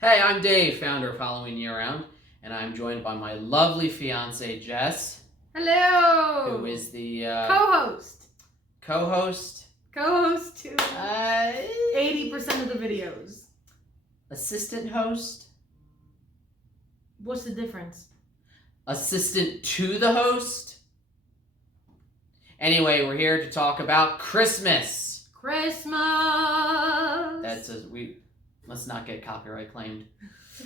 Hey, I'm Dave, founder of Halloween Year Round, and I'm joined by my lovely fiance, Jess. Hello! Who is the co-host. Co-host? Co-host to 80% of the videos. Assistant host? What's the difference? Assistant to the host? Anyway, we're here to talk about Christmas. Let's not get copyright claimed.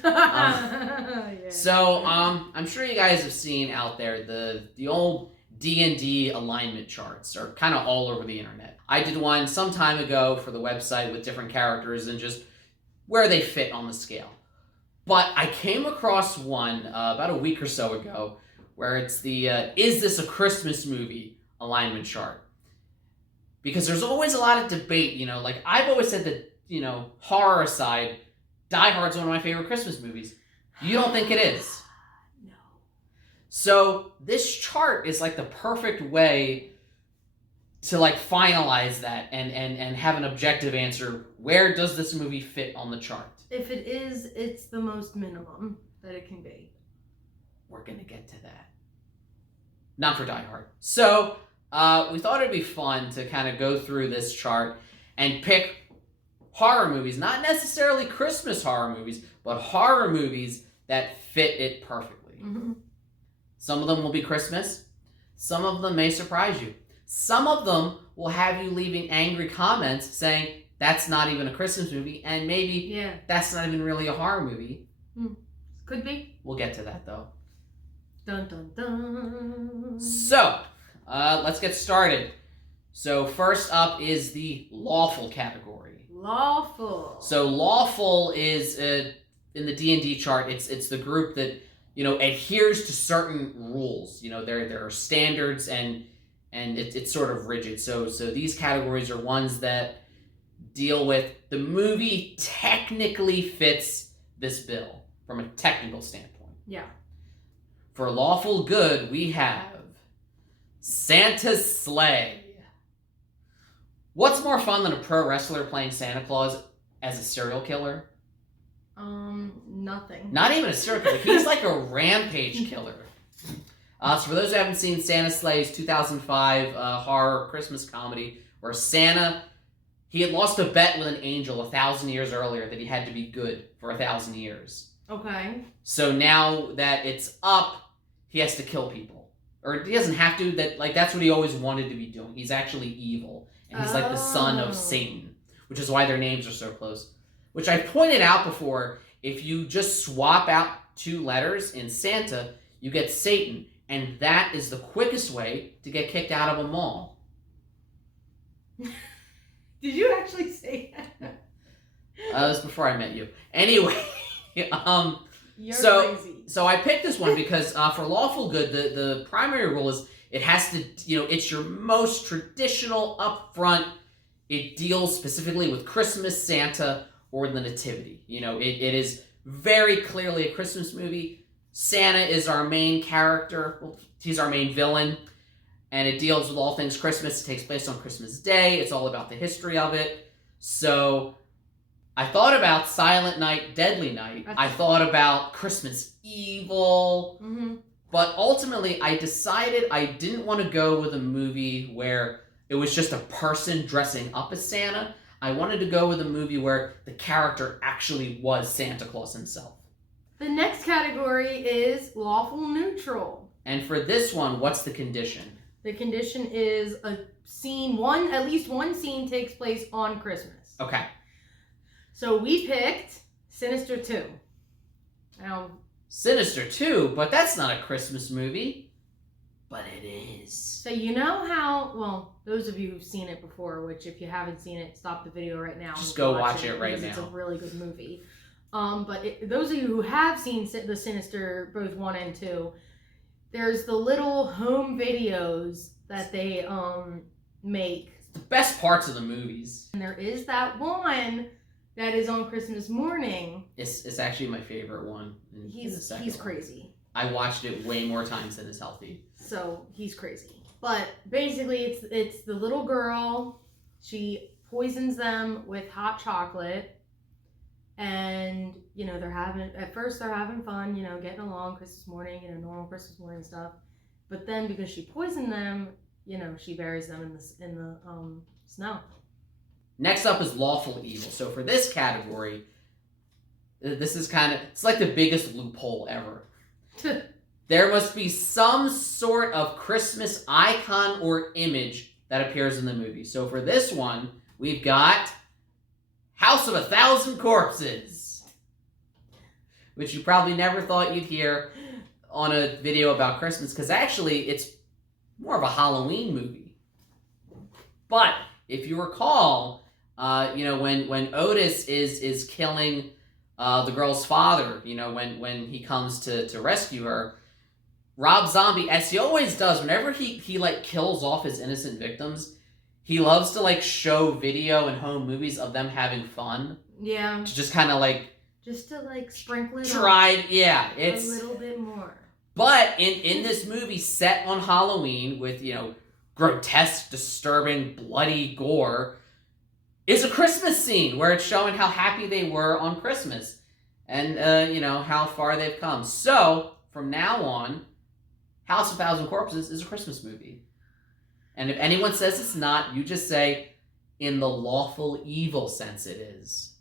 Yeah. So, I'm sure you guys have seen out there the old D&D alignment charts are kind of all over the internet. I did one some time ago for the website with different characters and just where they fit on the scale. But I came across one about a week or so ago where it's the Is This a Christmas Movie alignment chart. Because there's always a lot of debate, like I've always said that, horror aside, Die Hard's one of my favorite Christmas movies. You don't think it is? No. So this chart is like the perfect way to like finalize that and have an objective answer. Where does this movie fit on the chart? If it is, it's the most minimum that it can be. We're gonna get to that. Not for Die Hard. So we thought it'd be fun to kind of go through this chart and pick horror movies, not necessarily Christmas horror movies, but horror movies that fit it perfectly. Mm-hmm. Some of them will be Christmas. Some of them may surprise you. Some of them will have you leaving angry comments saying, that's not even a Christmas movie, and maybe that's not even really a horror movie. Could be. We'll get to that, though. Dun, dun, dun. So, let's get started. So, first up is the Lawful category. Lawful. So, Lawful is, in the D&D chart, it's the group that, adheres to certain rules. There are standards, and it's sort of rigid. So these categories are ones that deal with the movie technically fits this bill from a technical standpoint. Yeah. For Lawful Good, we have Santa's Sleigh. What's more fun than a pro wrestler playing Santa Claus as a serial killer? Nothing. Not even a serial killer. He's like a rampage killer. So for those who haven't seen Santa's Sleigh's 2005 horror Christmas comedy, where Santa, he had lost a bet with an angel 1,000 years earlier that he had to be good for 1,000 years. Okay. So now that it's up, he has to kill people. Or he doesn't have to, that's what he always wanted to be doing. He's actually evil. And he's like the son of Satan, which is why their names are so close. Which I pointed out before, if you just swap out 2 letters in Santa, you get Satan. And that is the quickest way to get kicked out of a mall. Did you actually say that? That was before I met you. Anyway, You're crazy. So I picked this one because for Lawful Good, the primary rule is it has to, it's your most traditional upfront. It deals specifically with Christmas, Santa, or the Nativity. It is very clearly a Christmas movie. Santa is our main character. Well, he's our main villain. And it deals with all things Christmas. It takes place on Christmas Day. It's all about the history of it. So I thought about Silent Night, Deadly Night. I thought about Christmas Evil. Mm-hmm. But ultimately, I decided I didn't want to go with a movie where it was just a person dressing up as Santa. I wanted to go with a movie where the character actually was Santa Claus himself. The next category is lawful neutral. And for this one, what's the condition? The condition is at least one scene takes place on Christmas. Okay. So we picked Sinister 2. Now, Sinister 2, but that's not a Christmas movie. But it is. So you know how, well, those of you who've seen it before, which if you haven't seen it, stop the video right now. Just go watch it right now. It's a really good movie. But those of you who have seen the Sinister, both 1 and 2, there's the little home videos that they make. It's the best parts of the movies. And there is that one that is on Christmas morning. It's actually my favorite one. He's crazy. I watched it way more times than is healthy. So he's crazy. But basically it's the little girl. She poisons them with hot chocolate. And at first they're having fun, getting along Christmas morning, normal Christmas morning stuff. But then because she poisoned them, she buries them in the snow. Next up is lawful evil. So for this category, this is it's like the biggest loophole ever. There must be some sort of Christmas icon or image that appears in the movie. So for this one, we've got House of 1,000 Corpses, which you probably never thought you'd hear on a video about Christmas, because actually it's more of a Halloween movie. But if you recall, when Otis is killing the girl's father, when he comes to rescue her, Rob Zombie, as he always does, whenever he like kills off his innocent victims, he loves to like show video and home movies of them having fun. Yeah. To just kind of like just to like sprinkle it it's a little bit more. But in this movie set on Halloween with, grotesque, disturbing, bloody gore, is a Christmas scene where it's showing how happy they were on Christmas and, how far they've come. So, from now on, House of 1,000 Corpses is a Christmas movie. And if anyone says it's not, you just say, in the lawful evil sense it is.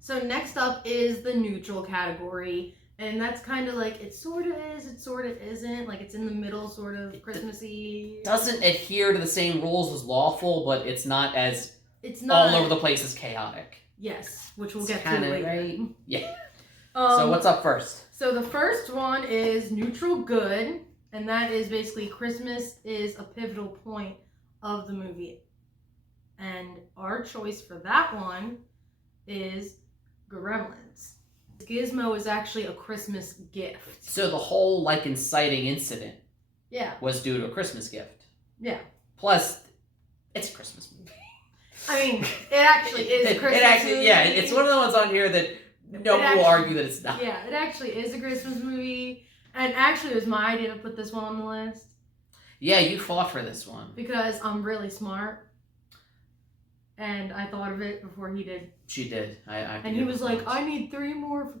So next up is the neutral category. And that's kind of like, it sort of is, it sort of isn't. Like, it's in the middle, sort of Christmassy. It doesn't adhere to the same rules as lawful, but it's not all over the place as chaotic. Yes, which we'll get to later. Right? Yeah. So what's up first? So the first one is neutral good. And that is basically Christmas is a pivotal point of the movie. And our choice for that one is Gremlins. Gizmo is actually a Christmas gift. So the whole, inciting incident was due to a Christmas gift. Yeah. Plus, it's a Christmas movie. I mean, it actually is a Christmas movie. Yeah, it's one of the ones on here that no one will argue that it's not. Yeah, it actually is a Christmas movie. And actually, it was my idea to put this one on the list. Yeah, you fought for this one. Because I'm really smart. And I thought of it before he did. She did. And he was like, I need 3 more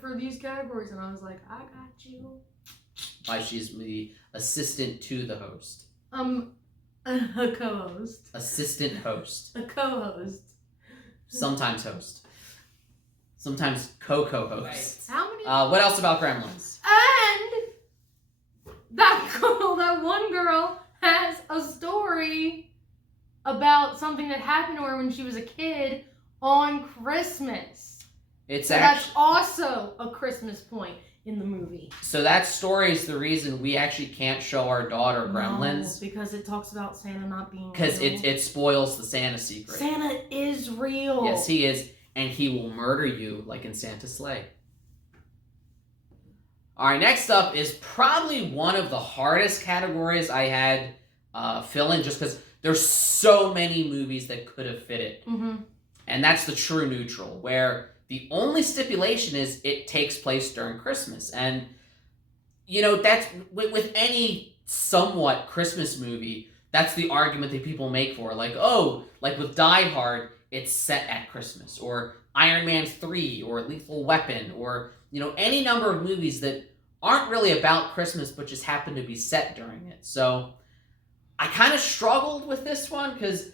for these categories. And I was like, I got you. Why, she's the assistant to the host. A co-host. Assistant host. A co-host. Sometimes host. Sometimes co-host. Right. How many? What else about Gremlins? And that one girl has a story about something that happened to her when she was a kid on Christmas. That's also a Christmas point in the movie. So that story is the reason we actually can't show our daughter Gremlins. No, because it talks about Santa not being real. Because it spoils the Santa secret. Santa is real. Yes, he is. And he will murder you like in Santa's sleigh. Alright, next up is probably one of the hardest categories I had fill in, just because there's so many movies that could have fit it. Mm-hmm. And that's the true neutral, where the only stipulation is it takes place during Christmas. And, that's with any somewhat Christmas movie, that's the argument that people make for. Like with Die Hard, it's set at Christmas. Or Iron Man 3, or Lethal Weapon, or, any number of movies that aren't really about Christmas, but just happen to be set during it. So I kind of struggled with this one because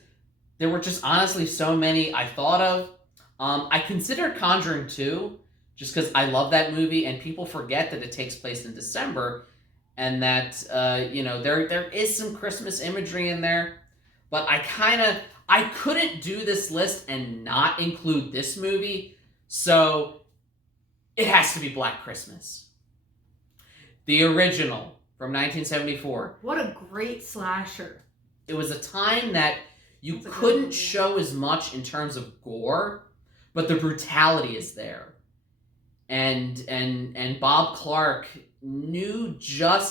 there were just honestly so many I thought of. I considered Conjuring 2 just because I love that movie, and people forget that it takes place in December and that, there is some Christmas imagery in there. But I couldn't do this list and not include this movie, so it has to be Black Christmas. The original from 1974. What a great slasher. It was a time that you couldn't show as much in terms of gore, but the brutality is there. And Bob Clark knew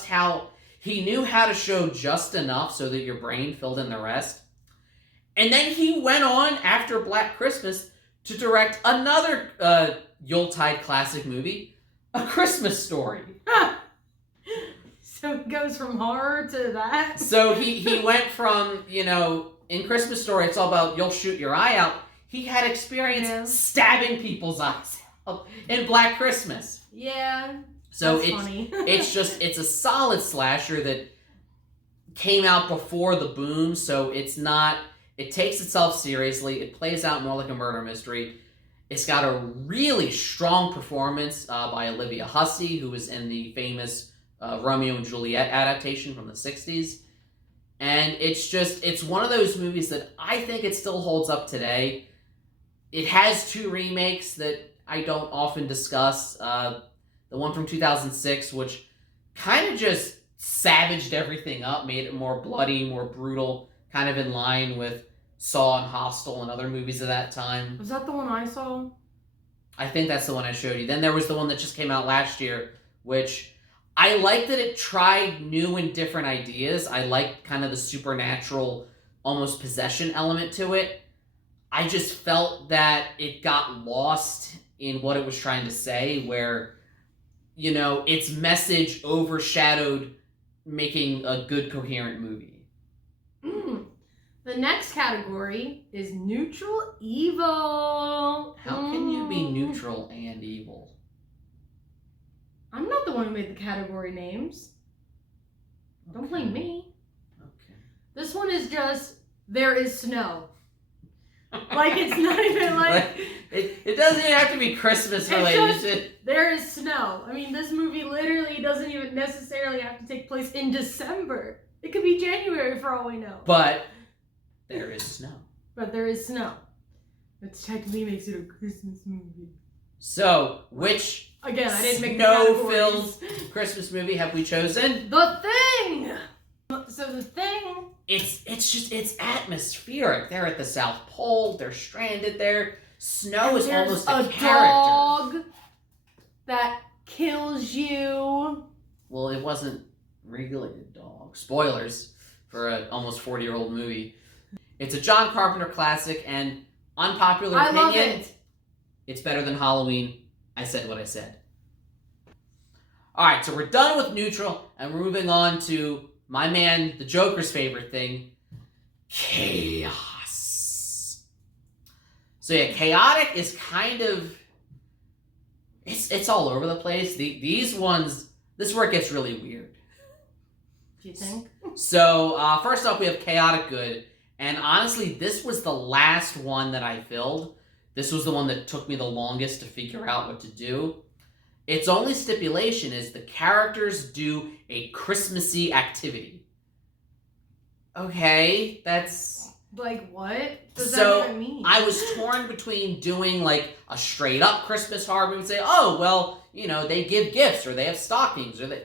how to show just enough so that your brain filled in the rest. And then he went on after Black Christmas to direct another Yuletide classic movie, A Christmas Story. So it goes from horror to that? So he went from, in Christmas Story, it's all about you'll shoot your eye out. He had experience stabbing people's eyes out. in Black Christmas. Yeah. So that's funny. it's a solid slasher that came out before the boom, so it takes itself seriously. It plays out more like a murder mystery. It's got a really strong performance by Olivia Hussey, who was in the famous Romeo and Juliet adaptation from the 60s. And it's one of those movies that I think it still holds up today. It has 2 remakes that I don't often discuss. The one from 2006, which kind of just savaged everything up, made it more bloody, more brutal, kind of in line with Saw and Hostel and other movies of that time. Was that the one I saw? I think that's the one I showed you. Then there was the one that just came out last year, which I liked that it tried new and different ideas. I liked kind of the supernatural, almost possession element to it. I just felt that it got lost in what it was trying to say, where, its message overshadowed making a good, coherent movie. The next category is neutral evil. How can you be neutral and evil? I'm not the one who made the category names. Don't blame me. Okay. This one is just, there is snow. Like, it's not even like... it doesn't even have to be Christmas related. There is snow. I mean, this movie literally doesn't even necessarily have to take place in December. It could be January for all we know. But there is snow. But there is snow. Which technically makes it a Christmas movie. So, which again, I didn't make the categories. snow-filled Christmas movie have we chosen? The Thing! So The Thing... It's atmospheric. They're at the South Pole. They're stranded there. Snow is almost a character. Dog that kills you. Well, it wasn't really a dog. Spoilers for an almost 40-year-old movie. It's a John Carpenter classic, and unpopular opinion, I love it. It's better than Halloween. I said what I said. Alright, so we're done with neutral, and we're moving on to my man, the Joker's favorite thing, chaos. So yeah, chaotic is kind of... It's all over the place. These ones... This is where it gets really weird. Do you think? So, first up we have Chaotic Good. And honestly, this was the last one that I filled. This was the one that took me the longest to figure out what to do. Its only stipulation is the characters do a Christmassy activity. Okay, that's... Like, what does so, that even mean? I was torn between doing, like, a straight-up Christmas horror movie and say, oh, well, they give gifts, or they have stockings, or they...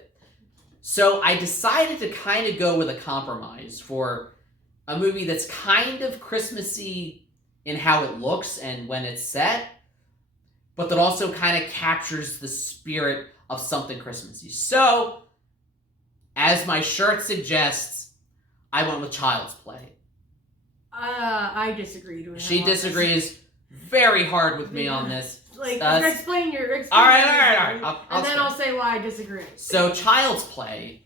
So I decided to kind of go with a compromise for a movie that's kind of Christmassy in how it looks and when it's set, but that also kind of captures the spirit of something Christmassy. So, as my shirt suggests, I went with Child's Play. I disagreed with She disagrees very hard with me on this. Like, explain your... All right. I'll say why I disagree. So, Child's Play,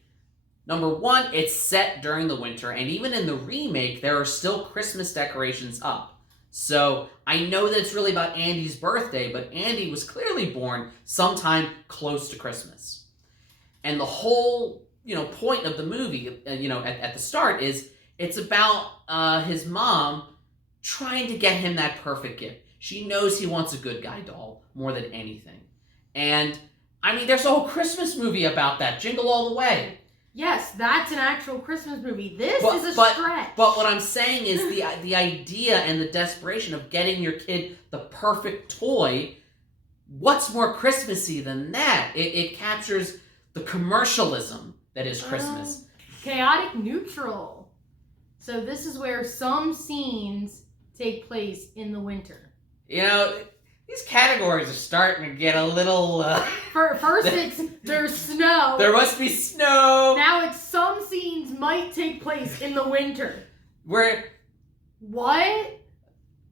number one, it's set during the winter, and even in the remake, there are still Christmas decorations up. So, I know that it's really about Andy's birthday, but Andy was clearly born sometime close to Christmas. And the whole, point of the movie, at the start is, it's about his mom trying to get him that perfect gift. She knows he wants a good guy doll more than anything. And, there's a whole Christmas movie about that, Jingle All the Way. Yes, that's an actual Christmas movie. This is a stretch. But what I'm saying is the idea and the desperation of getting your kid the perfect toy, what's more Christmassy than that? It captures the commercialism that is Christmas. Chaotic neutral. So this is where some scenes take place in the winter. These categories are starting to get a little... First there's snow. There must be snow. Now it's some scenes might take place in the winter. What?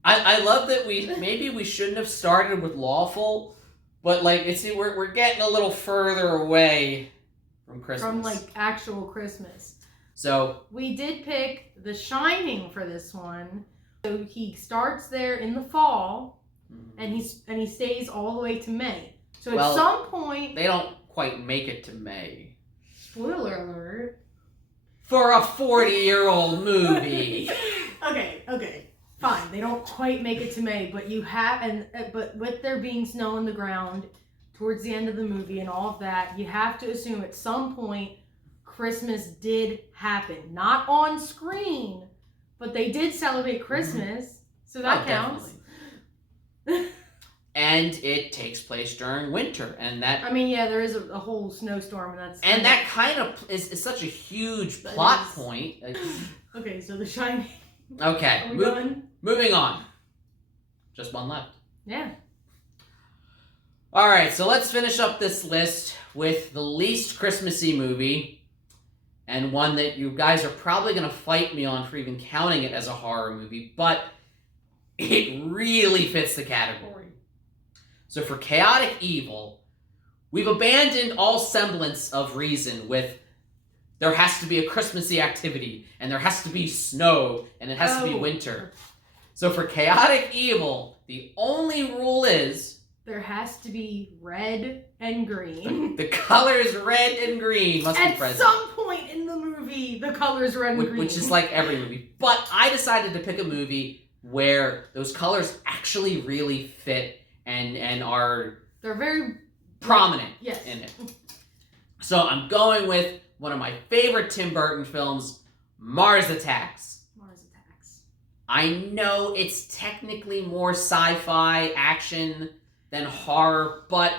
I love that maybe we shouldn't have started with Lawful, but we're getting a little further away from Christmas. From actual Christmas. So we did pick The Shining for this one. So he starts there in the fall. and he stays all the way to May. So Well, at some point, they don't quite make it to May. spoiler alert. For a 40-year-old movie. Okay. Fine. They don't quite make it to May, but you have but with there being snow on the ground towards the end of the movie and all of that, you have to assume at some point Christmas did happen. Not on screen, but they did celebrate Christmas. So that counts. Definitely. And it takes place during winter, and that... I mean, yeah, there is a whole snowstorm, and that kind of is such a huge plot point. Okay, so The Shining. Okay, Are we done? Moving on. Just one left. Yeah. Alright, so let's finish up this list with the least Christmassy movie, and one that you guys are probably going to fight me on for even counting it as a horror movie, but it really fits the category. So for Chaotic Evil, we've abandoned all semblance of reason with there has to be a Christmassy activity, and there has to be snow, and it has to be winter. So for Chaotic Evil, the only rule is... there has to be red and green. The colors red and green must be present. At some point in the movie, the colors red and green. Which is like every movie. But I decided to pick a movie where those colors actually really fit and are... they're very... prominent yes. in it. So I'm going with one of my favorite Tim Burton films, Mars Attacks. Mars Attacks. I know it's technically more sci-fi action than horror, but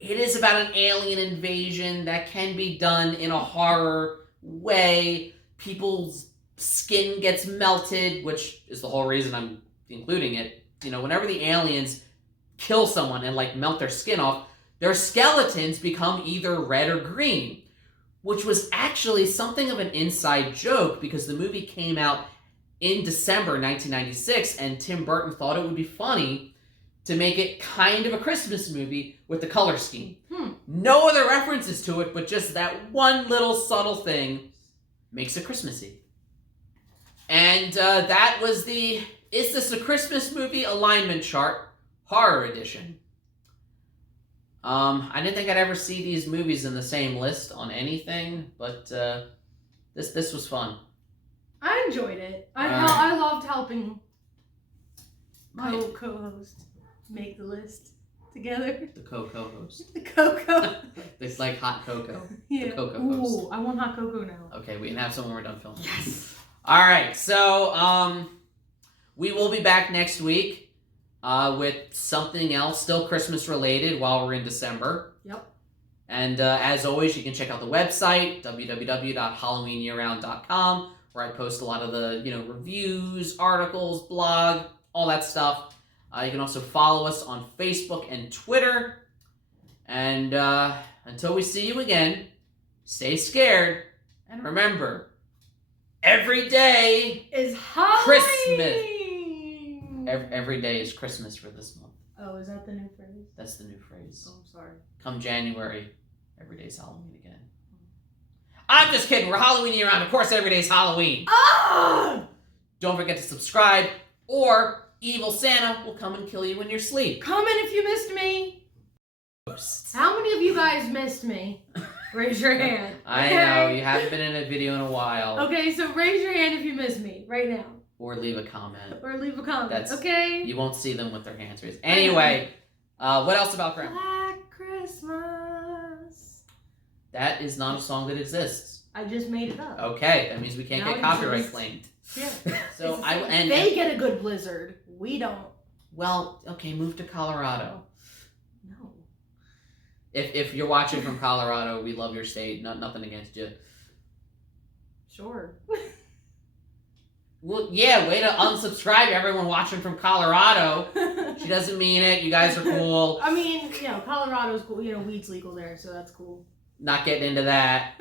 it is about an alien invasion that can be done in a horror way. People's skin gets melted, which is the whole reason I'm including it. You know, whenever the aliens kill someone and like melt their skin off, their skeletons become either red or green, which was actually something of an inside joke because the movie came out in December 1996, and Tim Burton thought it would be funny to make it kind of a Christmas movie with the color scheme. No other references to it, but just that one little subtle thing makes it Christmassy. And that was the Is This a Christmas Movie alignment chart, horror edition. I didn't think I'd ever see these movies in the same list on anything, but this was fun. I enjoyed it. I loved helping my My- co-host make the list together. The co-host. The cocoa. It's like hot cocoa. Yeah. The cocoa host. Ooh, I want hot cocoa now. Okay, we can have some when we're done filming. Yes. All right, so we will be back next week with something else, still Christmas related, while we're in December. Yep. And as always, you can check out the website www.halloweenyearround.com, where I post a lot of the reviews, articles, blog, all that stuff. You can also follow us on Facebook and Twitter. And until we see you again, stay scared and remember. Every day is Halloween. Christmas. Every day is Christmas for this month. Oh, is that the new phrase? That's the new phrase. Oh, I'm sorry. Come January, every day's Halloween again. I'm just kidding. We're Halloween year round. Of course, every day's Halloween. Ah! Don't forget to subscribe, or Evil Santa will come and kill you in your sleep. Comment if you missed me. How many of you guys missed me? Raise your hand. I know, you haven't been in a video in a while. Okay, so raise your hand if you miss me right now. Or leave a comment. Or leave a comment, That's- okay? You won't see them with their hands raised. Anyway, what else about Grandma? Black Christmas. That is not a song that exists. I just made it up. Okay, that means we can't Now get it copyright exists. claimed. Yeah. So They get a good blizzard. We don't. Well, okay, move to Colorado. No. If you're watching from Colorado, we love your state. Nothing against you. Sure. Well, yeah, way to unsubscribe everyone watching from Colorado. She doesn't mean it. You guys are cool. I mean, Colorado's cool. Weed's legal there, so that's cool. Not getting into that.